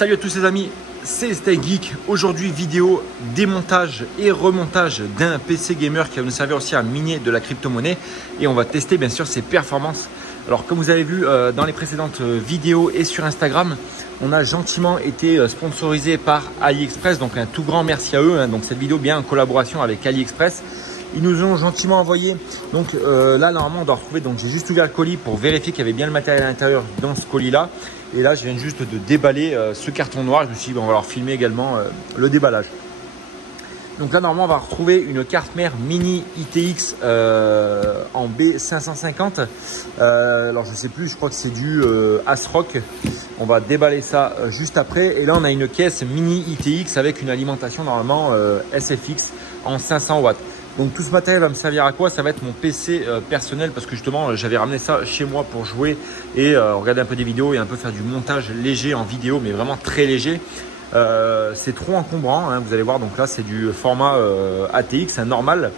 Salut à tous les amis, c'est Stay Geek. Aujourd'hui, vidéo démontage et remontage d'un PC gamer qui va nous servir aussi à miner de la crypto-monnaie. Et on va tester bien sûr ses performances. Alors comme vous avez vu dans les précédentes vidéos et sur Instagram, on a gentiment été sponsorisé par AliExpress. Donc un tout grand merci à eux. Donc cette vidéo bien en collaboration avec AliExpress. Ils nous ont gentiment envoyé, donc là normalement on doit retrouver, donc j'ai juste ouvert le colis pour vérifier qu'il y avait bien le matériel à l'intérieur dans ce colis là. Et là je viens juste de déballer ce carton noir, je me suis dit on va leur filmer également le déballage. Donc là normalement on va retrouver une carte mère mini ITX en B550, alors je ne sais plus, je crois que c'est du ASRock. On va déballer ça juste après. Et là on a une caisse mini ITX avec une alimentation normalement SFX en 500 watts. Donc tout ce matériel va me servir à quoi? Ça va être mon PC personnel, parce que justement j'avais ramené ça chez moi pour jouer et regarder un peu des vidéos et un peu faire du montage léger en vidéo, mais vraiment très léger. C'est trop encombrant, hein, vous allez voir. Donc là c'est du format ATX, un normal.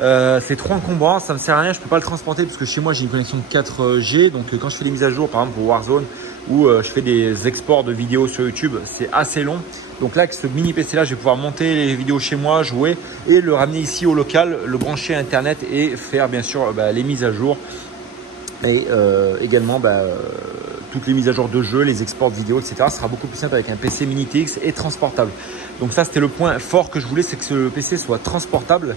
C'est trop encombrant, ça me sert à rien, je peux pas le transporter parce que chez moi j'ai une connexion 4G. Donc quand je fais des mises à jour par exemple pour Warzone ou je fais des exports de vidéos sur YouTube, c'est assez long. Donc là avec ce mini PC là je vais pouvoir monter les vidéos chez moi, jouer et le ramener ici au local, le brancher à internet et faire bien sûr les mises à jour et également toutes les mises à jour de jeux, les exports de vidéos, etc. Ce sera beaucoup plus simple avec un PC mini TX et transportable. Donc ça c'était le point fort que je voulais, c'est que le PC soit transportable.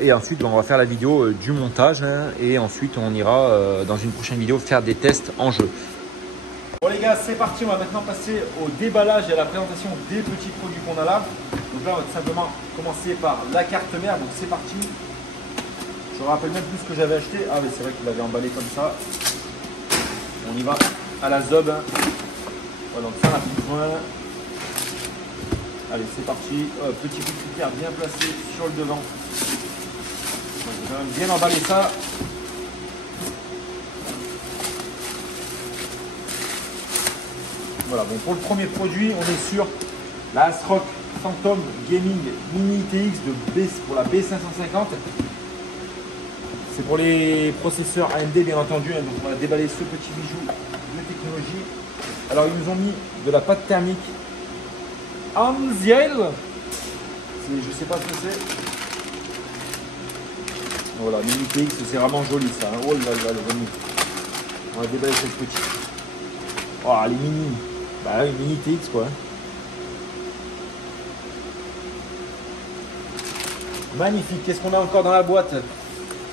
Et ensuite on va faire la vidéo du montage, hein, et ensuite on ira dans une prochaine vidéo faire des tests en jeu. Bon les gars, c'est parti, on va maintenant passer au déballage et à la présentation des petits produits qu'on a là. Donc là on va tout simplement commencer par la carte mère, donc c'est parti. Je me rappelle même plus ce que j'avais acheté. Ah mais c'est vrai qu'il l'avait emballé comme ça. On y va à la zob. Voilà, donc ça on a plus besoin. Allez, c'est parti. Petit coup de critère bien placé sur le devant. Je vais quand même bien emballer ça. Voilà, bon, pour le premier produit, on est sur la ASRock Phantom Gaming Mini ITX pour la B550. C'est pour les processeurs AMD bien entendu, hein, donc on va déballer ce petit bijou de technologie. Alors ils nous ont mis de la pâte thermique Anziel. Je ne sais pas ce que c'est. Voilà, Mini ITX, c'est vraiment joli ça. Hein. Oh là là, le mini. On va déballer cette petite. Oh, elle est mini. Bah oui, mini TX quoi. Magnifique. Qu'est-ce qu'on a encore dans la boîte?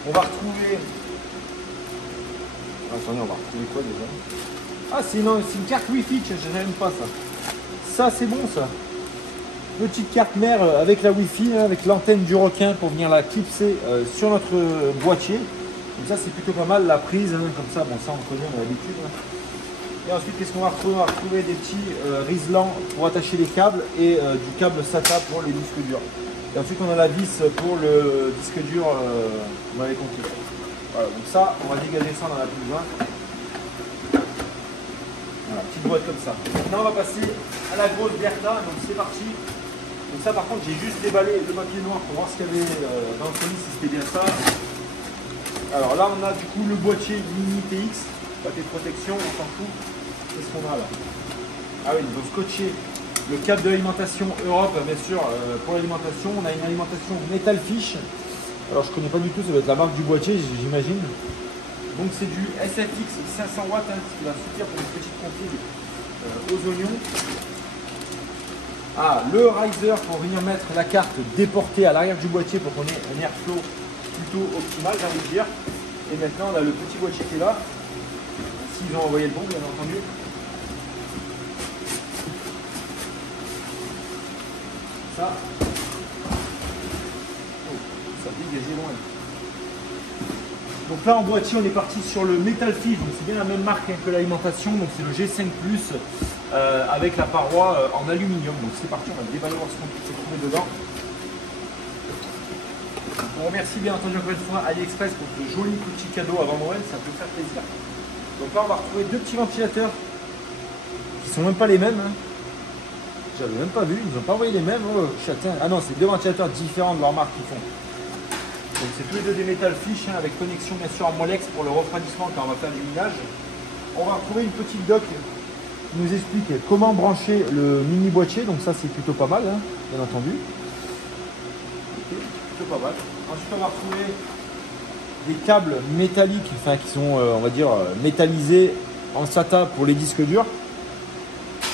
On va retrouver. Attendez, on va retrouver quoi déjà? Ah, c'est une carte Wi-Fi, je n'aime pas ça. Ça, c'est bon ça. Petite carte mère avec la Wi-Fi, hein, avec l'antenne du requin pour venir la clipser sur notre boîtier. Donc ça, c'est plutôt pas mal. La prise, hein, comme ça, bon, ça on connaît, on a l'habitude. Hein. Et ensuite, qu'est-ce qu'on va retrouver? On va retrouver des petits riselants pour attacher les câbles et du câble SATA pour les disques durs. Et ensuite, on a la vis pour le disque dur, vous m'avez compris. Voilà, donc ça, on va dégager ça, on en a plus besoin. Voilà, petite boîte comme ça. Maintenant, on va passer à la grosse Bertha, donc c'est parti. Donc ça, par contre, j'ai juste déballé le papier noir pour voir ce qu'il y avait dans le colis, si c'était bien ça. Alors là, on a du coup le boîtier Mini TX. Papier de protection, on s'en fout. Qu'est-ce qu'on a là? Ah oui, ils ont scotché le câble de l'alimentation Europe, bien sûr, pour l'alimentation. On a une alimentation Metal Fish. Alors je ne connais pas du tout, ça doit être la marque du boîtier, j'imagine. Donc c'est du SFX 500 watts, hein, ce qui va suffire pour une petite config aux oignons. Ah, le riser pour venir mettre la carte déportée à l'arrière du boîtier pour qu'on ait un airflow plutôt optimal, j'ai envie de dire. Et maintenant on a le petit boîtier qui est là. S'ils ont envoyé le bon, bien entendu. Ça. Oh, ça dégageait loin. Donc là en boîtier, on est parti sur le Metal Fish. Donc c'est bien la même marque que l'alimentation. Donc c'est le G5 Plus avec la paroi en aluminium. Donc c'est parti, on va déballer voir ce qu'on peut trouver dedans. On remercie bien entendu encore une fois AliExpress pour ce joli petit cadeau avant Noël, ça peut faire plaisir. Donc là on va retrouver deux petits ventilateurs qui sont même pas les mêmes. Hein. J'avais même pas vu, ils nous ont pas envoyé les mêmes. Oh, châtain. Ah non, c'est deux ventilateurs différents de leur marque qu'ils font. Donc c'est tous les deux des Metal Fish, hein, avec connexion bien sûr en Molex pour le refroidissement quand on va faire du minage. On va retrouver une petite dock Il nous explique comment brancher le mini boîtier. Donc ça, c'est plutôt pas mal, hein, bien entendu. Okay, plutôt pas mal. Ensuite, on va retrouver des câbles métalliques, enfin qui sont, on va dire, métallisés en SATA pour les disques durs.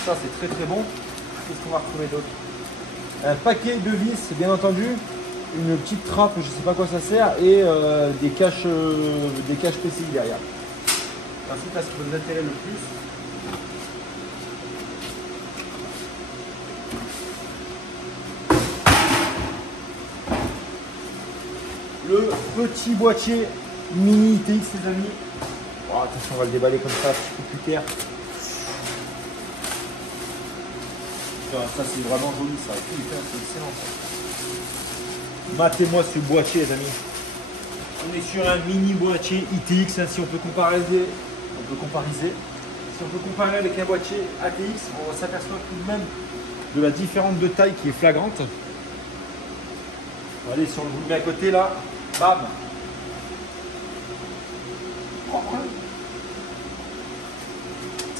Ça, c'est très très bon. Qu'est-ce qu'on va retrouver d'autre? Un paquet de vis, bien entendu. Une petite trappe, je ne sais pas quoi ça sert, et des caches PCI derrière. Ensuite, là, ce qui vous intéresse le plus, le petit boîtier mini ITX, les amis. Oh, attention, on va le déballer comme ça, petit coup de terre. Ça, c'est vraiment joli, ça. Putain, c'est excellent, ça. Matez-moi ce boîtier, les amis. On est sur un mini boîtier ITX, hein, si on peut compariser. Si on peut comparer avec un boîtier ATX, on s'aperçoit tout de même de la différence de taille qui est flagrante. Allez, si on le met à côté là, bam.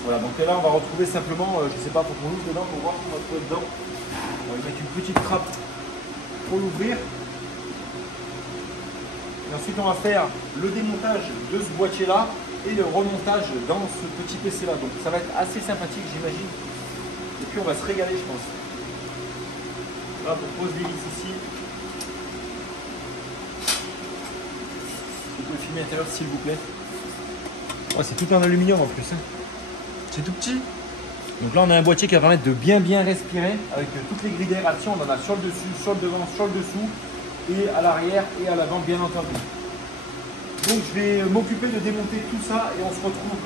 Voilà, donc là on va retrouver simplement, je ne sais pas, pour qu'on ouvre dedans pour voir ce qu'on va trouver dedans. On va y mettre une petite trappe pour l'ouvrir. Et ensuite on va faire le démontage de ce boîtier là et le remontage dans ce petit PC là. Donc ça va être assez sympathique, j'imagine. Et puis on va se régaler, je pense. Là, on pose des vis ici. Vous pouvez filmer à l'intérieur s'il vous plaît. Oh, c'est tout en aluminium en plus, hein. C'est tout petit. Donc là on a un boîtier qui va permettre de bien respirer avec toutes les grilles d'aération. On en a sur le dessus, sur le devant, sur le dessous et à l'arrière et à l'avant bien entendu. Donc je vais m'occuper de démonter tout ça et on se retrouve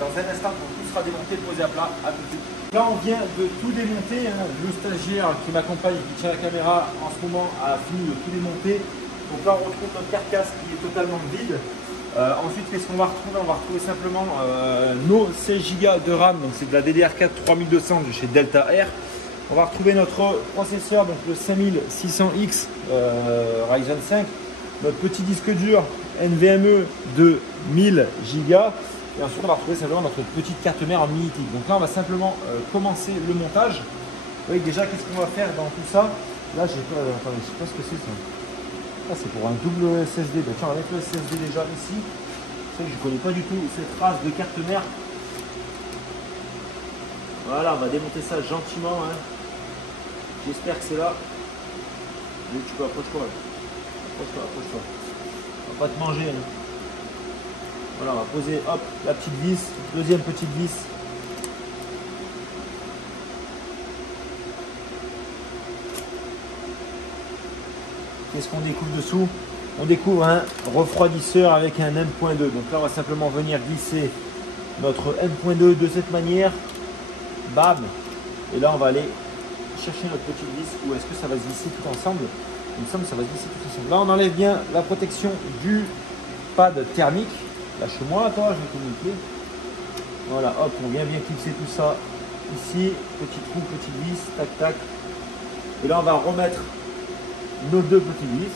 dans un instant quand tout sera démonté, posé à plat. À tout de suite. Là on vient de tout démonter, hein. Le stagiaire qui m'accompagne, qui tient la caméra en ce moment a fini de tout démonter. Donc là on retrouve notre carcasse qui est totalement vide. Ensuite, qu'est-ce qu'on va retrouver? On va retrouver simplement nos 16 Go de RAM, donc c'est de la DDR4 3200 de chez Delta Air. On va retrouver notre processeur, donc le 5600X Ryzen 5, notre petit disque dur NVMe de 1000 Go. Et ensuite, on va retrouver simplement notre petite carte mère en mini TIC. Donc là, on va simplement commencer le montage. Vous voyez déjà, qu'est-ce qu'on va faire dans tout ça? Là, j'ai pas, attendez, je sais pas ce que c'est ça. Ah, c'est pour un double SSD. Ben, tiens, on va mettre le SSD déjà ici. C'est vrai que je ne connais pas du tout cette race de carte mère. Voilà, on va démonter ça gentiment, hein. J'espère que c'est là. Oui, tu peux, approche-toi. Approche-toi. On va pas te manger, hein. Voilà, on va poser, hop, la petite vis, deuxième petite vis. Qu'est-ce qu'on découvre dessous? On découvre un refroidisseur avec un M.2. Donc là, on va simplement venir glisser notre M.2 de cette manière. Bam! Et là, on va aller chercher notre petite vis. Ou est-ce que ça va se glisser tout ensemble? Il me semble que ça va se glisser tout ensemble. Là, on enlève bien la protection du pad thermique. Lâche-moi, attends, je vais communiquer. Voilà, hop, on vient bien clipser tout ça ici. Petit trou, petite vis, tac, tac. Et là, on va remettre nos deux petites vis.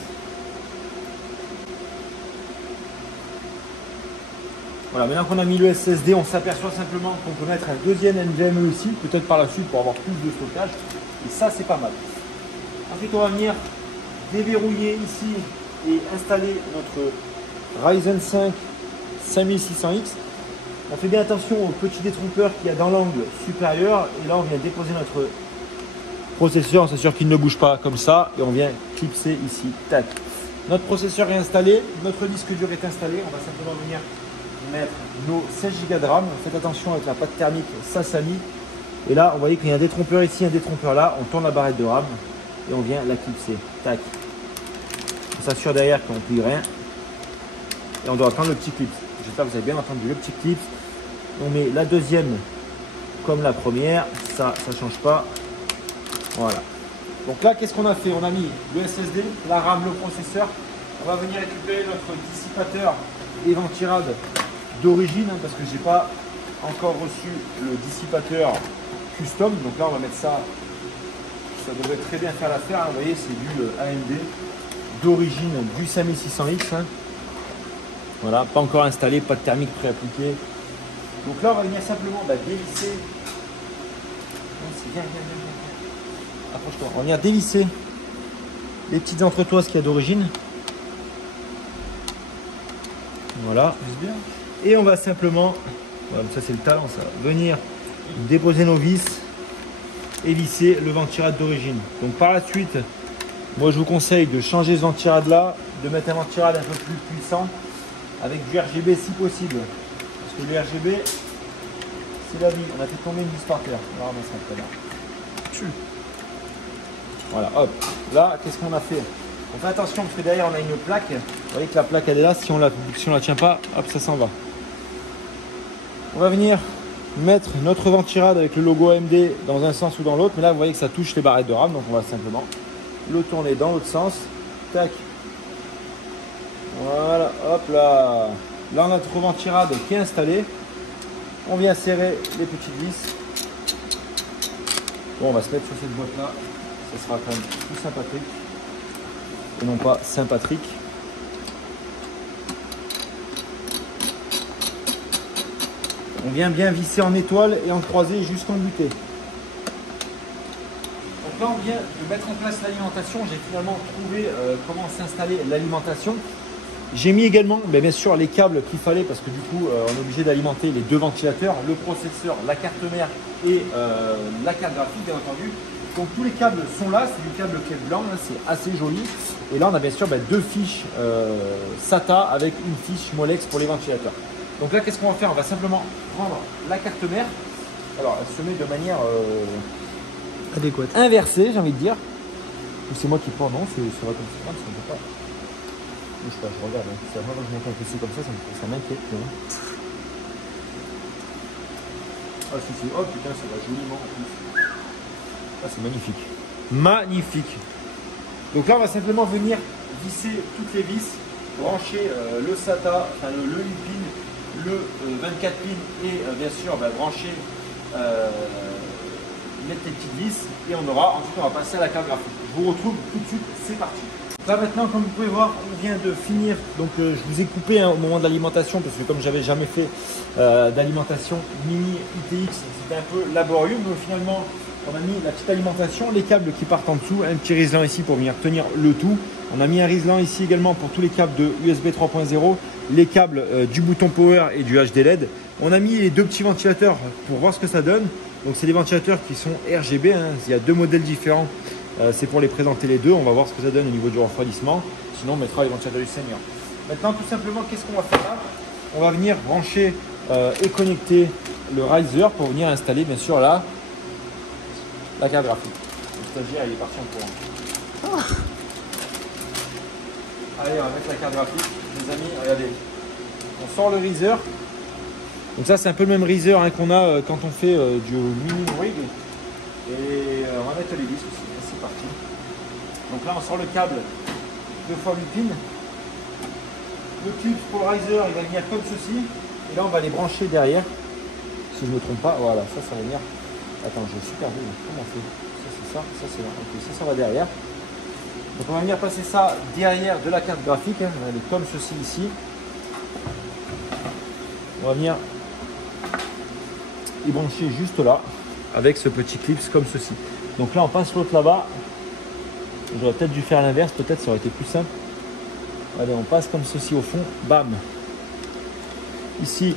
Voilà, maintenant qu'on a mis le SSD, on s'aperçoit simplement qu'on peut mettre un deuxième NVMe ici, peut-être par la suite pour avoir plus de stockage. Et ça, c'est pas mal. Ensuite, on va venir déverrouiller ici et installer notre Ryzen 5 5600X. On fait bien attention au petit détrompeur qu'il y a dans l'angle supérieur. Et là, on vient déposer notre processeur, on s'assure qu'il ne bouge pas comme ça et on vient clipser ici, tac. Notre processeur est installé, notre disque dur est installé, on va simplement venir mettre nos 16 Go de RAM. Faites attention avec la pâte thermique Sasami. Et là, on voit qu'il y a un détrompeur ici, un détrompeur là, on tourne la barrette de RAM et on vient la clipser, tac. On s'assure derrière qu'on ne plie rien et on doit attendre le petit clip. J'espère que vous avez bien entendu le petit clip. On met la deuxième comme la première, ça ne change pas. Voilà. Donc là, qu'est-ce qu'on a fait? On a mis le SSD, la RAM, le processeur. On va venir récupérer notre dissipateur éventirade d'origine, hein, parce que j'ai pas encore reçu le dissipateur custom. Donc là, on va mettre ça. Ça devrait très bien faire l'affaire. Hein. Vous voyez, c'est du AMD d'origine du 5600X. Hein. Voilà, pas encore installé, pas de thermique préappliqué. Donc là, on va venir simplement dévisser. Viens. Approche-toi. On va venir dévisser les petites entretoises qu'il y a d'origine. Voilà. Et on va simplement, voilà, ça c'est le talent, ça, venir déposer nos vis et visser le ventirad d'origine. Donc par la suite, moi je vous conseille de changer ce ventirad là, de mettre un ventirad un peu plus puissant avec du RGB si possible. Parce que le RGB, c'est la vie. On a fait tomber une vis par terre. On va ramasser un peu là. Voilà, hop. Là, qu'est-ce qu'on a fait? On fait attention parce que derrière on a une plaque. Vous voyez que la plaque elle est là. Si on la tient pas, hop, ça s'en va. On va venir mettre notre ventirad avec le logo AMD dans un sens ou dans l'autre. Mais là, vous voyez que ça touche les barrettes de rame. Donc on va simplement le tourner dans l'autre sens. Tac. Voilà, hop là. Là, on a notre ventirad qui est installé. On vient serrer les petites vis. Bon, on va se mettre sur cette boîte là. Ça sera quand même plus sympathique. Et non pas sympathique. On vient bien visser en étoile et en croisée jusqu'en butée. Donc là, on vient de mettre en place l'alimentation. J'ai finalement trouvé comment s'installer l'alimentation. J'ai mis également, bien sûr, les câbles qu'il fallait parce que du coup, on est obligé d'alimenter les deux ventilateurs, le processeur, la carte mère et la carte graphique, bien entendu. Donc tous les câbles sont là, c'est du câble qui est blanc, c'est assez joli. Et là, on a bien sûr deux fiches SATA avec une fiche Molex pour les ventilateurs. Donc là, qu'est-ce qu'on va faire? On va simplement prendre la carte mère. Alors, elle se met de manière adéquate, inversée, j'ai envie de dire. Ou c'est moi qui prends, non, c'est vrai comme ça, ça ne peut pas. Je sais pas, je regarde, hein. C'est la première fois que je monte un PC comme ça m'inquiète. Ah si, oh putain, ça va joliment en plus. Ah, c'est magnifique. Magnifique. Donc là, on va simplement venir visser toutes les vis, brancher le SATA, enfin le 8 pins, le 24 pins et bien sûr brancher mettre les petites vis et ensuite on va passer à la carte graphique. Je vous retrouve tout de suite, c'est parti. Là maintenant, comme vous pouvez voir, on vient de finir. Donc je vous ai coupé au moment de l'alimentation parce que comme j'avais jamais fait d'alimentation mini ITX, c'était un peu laborieux, mais finalement on a mis la petite alimentation, les câbles qui partent en dessous, un petit riselant ici pour venir tenir le tout. On a mis un riselant ici également pour tous les câbles de USB 3.0, les câbles du bouton power et du HD LED. On a mis les deux petits ventilateurs pour voir ce que ça donne. Donc c'est des ventilateurs qui sont RGB, hein. Il y a deux modèles différents. C'est pour les présenter les deux. On va voir ce que ça donne au niveau du refroidissement. Sinon, on mettra les ventilateurs du Seigneur. Maintenant, tout simplement, qu'est-ce qu'on va faire là? On va venir brancher et connecter le riser pour venir installer, bien sûr, là, la carte graphique. Le stagiaire, il est parti en courant. Oh. Allez, on va mettre la carte graphique. Les amis, regardez. On sort le riser. Donc ça, c'est un peu le même riser hein, qu'on a quand on fait du mini rig. Et on va mettre les vis aussi. C'est parti. Donc là, on sort le câble 2 x 8 pins. Le clip pour le riser, il va venir comme ceci. Et là, on va les brancher derrière. Si je ne me trompe pas, voilà, ça va venir. Attends, j'ai super vu. Comment on fait? Ça, c'est ça. Ça, c'est là. Ok, ça va derrière. Donc, on va venir passer ça derrière de la carte graphique. Hein. Elle est comme ceci ici. On va venir y brancher juste là avec ce petit clip comme ceci. Donc là, on passe l'autre là-bas. J'aurais peut-être dû faire l'inverse, peut-être ça aurait été plus simple. Allez, on passe comme ceci au fond. Bam. Ici.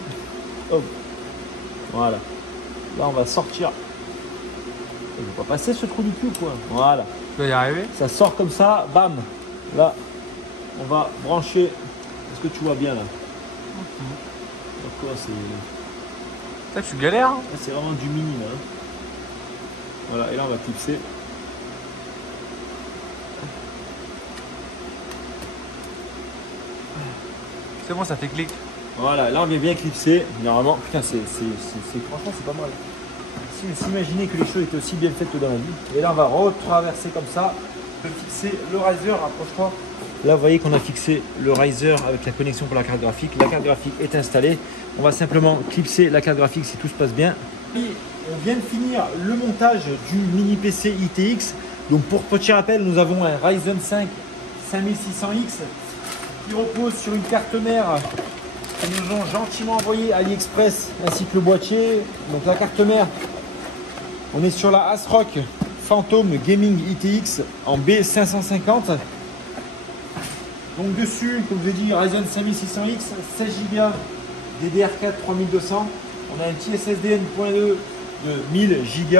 Hop. Voilà. Là, on va sortir. Je ne vais pas passer ce trou du cul, quoi. Voilà. Tu vas y arriver? Ça sort comme ça. Bam. Là, on va brancher. Est-ce que tu vois bien là? Quoi, c'est... Tu galères hein? C'est vraiment du mini là. Voilà, et là on va clipser. C'est bon, ça fait clic. Voilà, là on vient bien clipser. Normalement, putain, franchement c'est pas mal. Si on s'imaginait que les choses étaient aussi bien faites que dans la vie. Et là on va retraverser comme ça. On va fixer le riser, rapproche-toi. Là, vous voyez qu'on a fixé le riser avec la connexion pour la carte graphique. La carte graphique est installée. On va simplement clipser la carte graphique si tout se passe bien. Et on vient de finir le montage du mini PC ITX. Donc, pour petit rappel, nous avons un Ryzen 5 5600X qui repose sur une carte mère qui nous ont gentiment envoyé AliExpress ainsi que le boîtier. Donc la carte mère, on est sur la ASRock Phantom Gaming ITX en B550. Donc dessus, comme je l'ai dit, Ryzen 5600X, 16 Go DDR4 3200. On a un petit SSD 1.2 de 1000 Go.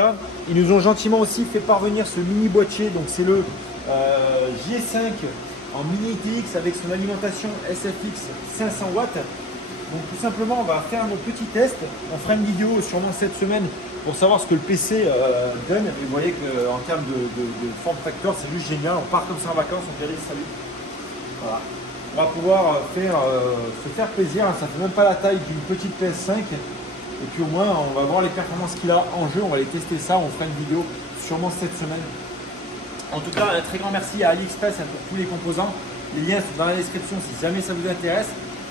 Ils nous ont gentiment aussi fait parvenir ce mini boîtier. Donc c'est le G5 en mini ITX avec son alimentation SFX 500 watts. Donc tout simplement, on va faire nos petits tests. On fera une vidéo sûrement cette semaine pour savoir ce que le PC donne. Et vous voyez qu'en termes de form factor, c'est juste génial. On part comme ça en vacances, on fait allez, salut. Voilà. On va pouvoir se faire plaisir. Ça fait même pas la taille d'une petite PS5. Et puis au moins, on va voir les performances qu'il a en jeu. On va les tester ça. On fera une vidéo sûrement cette semaine. En tout cas, un très grand merci à AliExpress pour tous les composants. Les liens sont dans la description si jamais ça vous intéresse.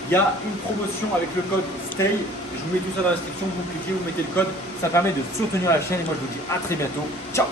Il y a une promotion avec le code STAY. Je vous mets tout ça dans la description. Vous cliquez, vous mettez le code. Ça permet de soutenir la chaîne. Et moi, je vous dis à très bientôt. Ciao!